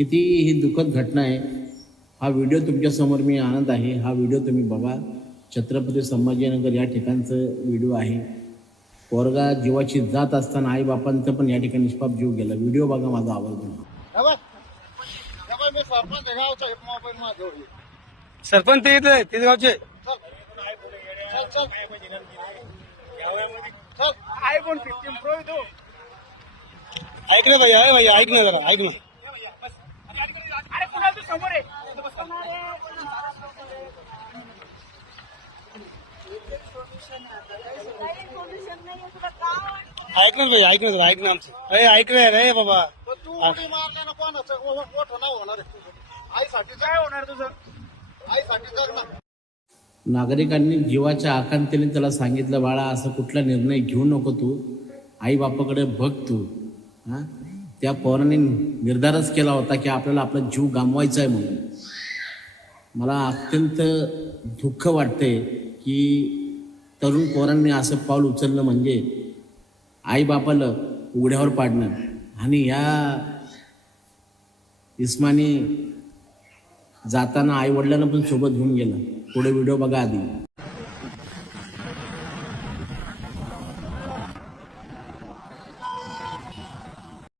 किती ही दुःखद घटना आहे. हा व्हिडिओ तुमच्यासमोर मी आणत आहे. हा व्हिडिओ तुम्ही बघा. छत्रपती संभाजीनगर या ठिकाणचं व्हिडिओ आहे. पोरगा जीवाची जात असताना आईबापांचं पण या ठिकाणी निष्पाप जीव गेला. व्हिडिओ बघा माझा आवर्जून. सरपंच ते इथले ते गावचे आयफोन 15 प्रो आहे तो. ऐक ना भैया, भैया ऐक ना जरा, ऐक ना. अरे कुणाल तू समोर आहे. ऐक ना भैया, ऐक ना जरा, ऐक ना आमचं. अरे ऐक रे बाबा. तू उडी मारल्यानं कोणाचं मोठं नाव होणार आहे तुझं. आईसाठी काय होणार तुझं. आईसाठी जग ना. नागरिकांनी जीवाच्या आकांक्षेने त्याला सांगितलं, बाळा असं कुठला निर्णय घेऊ नको, तू आईबापाकडे बघ तू. हां, त्या पोराने निर्धारच केला होता की आपल्याला आपला जीव गमवायचा आहे म्हणून. मला अत्यंत दुःख वाटते की तरुण पोरांनी असं पाऊल उचललं म्हणजे आईबापाला उघड्यावर पाडणं. आणि ह्या इस्मानी जाताना आईवडिलांना पण सोबत घेऊन गेला. पुढे व्हिडिओ बघा आधी.